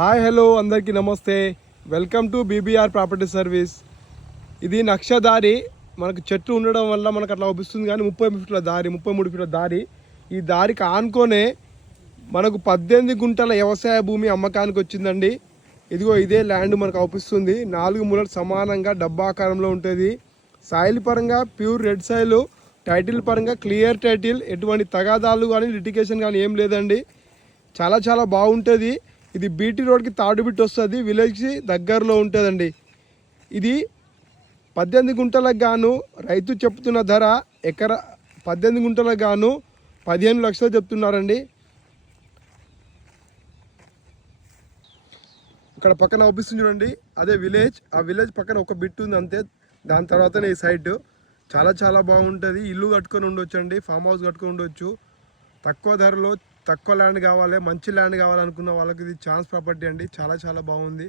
Hi hello అందరికీ నమస్తే. Welcome to BBR property service. ఇది నక్షదారి. మనకు చెట్లు ఉండడం వల్ల మనకు అట్లా అవుపిస్తుంది, కానీ 30 ఫీట్ల దారి, 33 ఫీట్ల దారి. ఈ దారికి ఆనుకొనే మనకు 18 గుంటల వ్యవసాయ భూమి అమ్మకానికి వచ్చిందండి. ఇదిగో ఇదే ల్యాండ్ మనకు అవుపిస్తుంది. 4 మూలలు సమానంగా డబ్బాకారంలో ఉంటుంది. సాయిల్ పరంగా ప్యూర్ రెడ్ సాయిల్, టైటిల్ పరంగా క్లియర్ టైటిల్, ఎటువంటి తగాదాలు కానీ లిటిగేషన్ కానీ ఏం లేదండి. చాలా బాగుంటుంది. ఇది బీటీ రోడ్కి తాడు బిట్ వస్తుంది, విలేజ్కి దగ్గరలో ఉంటుందండి. ఇది 18 గుంటలకు గాను రైతు చెప్తున్న ధర ఎకరా 18 గుంటలకు గాను 15 లక్షలు చెప్తున్నారండి. ఇక్కడ పక్కన అవుపిస్తుంది చూడండి, అదే విలేజ్. ఆ విలేజ్ పక్కన ఒక బిట్ ఉంది అంతే. దాని తర్వాతనే ఈ సైట్ చాలా బాగుంటుంది. ఇల్లు కట్టుకొని ఉండొచ్చు అండి, ఫామ్ హౌస్ కట్టుకొని ఉండొచ్చు. తక్కువ ధరలో తక్కువ ల్యాండ్ కావాలి, మంచి ల్యాండ్ కావాలనుకున్న వాళ్ళకి ఇది ఛాన్స్ ప్రాపర్టీ అండి. చాలా బాగుంది.